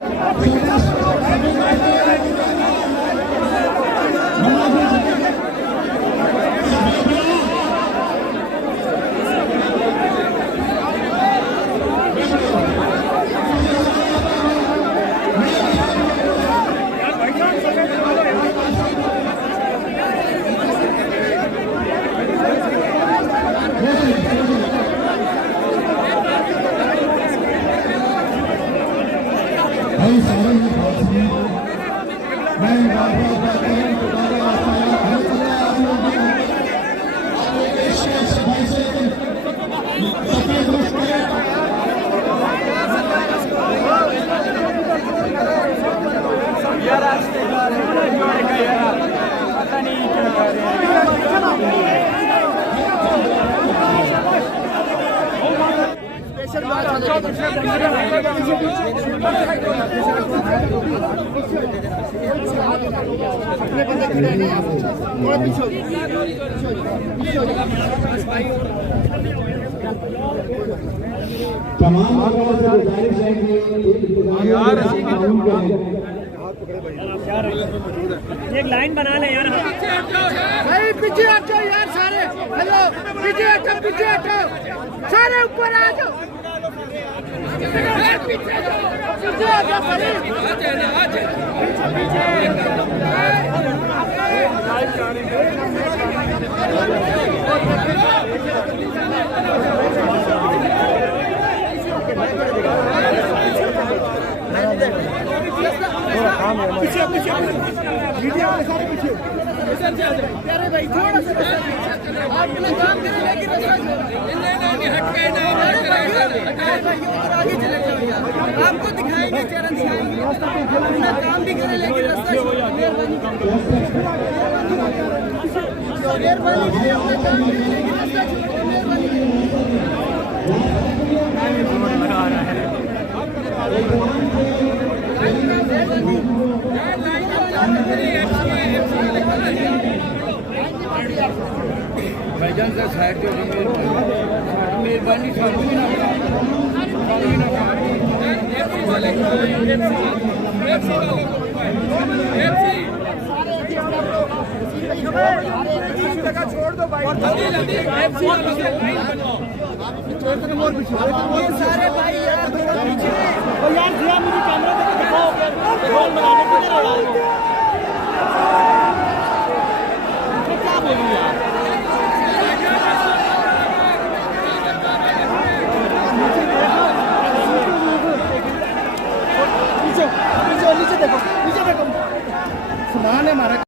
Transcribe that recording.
तमाम गुजारिश है कि एक लाइन बना ले यार। भाई पीछे हटो यार सारे। हेलो पीछे हटो सारे ऊपर आ जाओ। पीछे हटो पीछे मीडिया वाले सारे पीछे। अरे भाई थोड़ा सा आप अपना काम करें लेकिन आगे चले जाओ यार। आपको दिखाएंगे चरण दिखाएंगे अपना काम भी करें लेकिन रास्ता भाईजान का साइड जो मेहरबानी छोड़ दो भाई। सारे भाई यार पीछे यार मुझे कैमरा दिखाओ क्या बोलूं यार। नीचे देखो सामान है हमारा।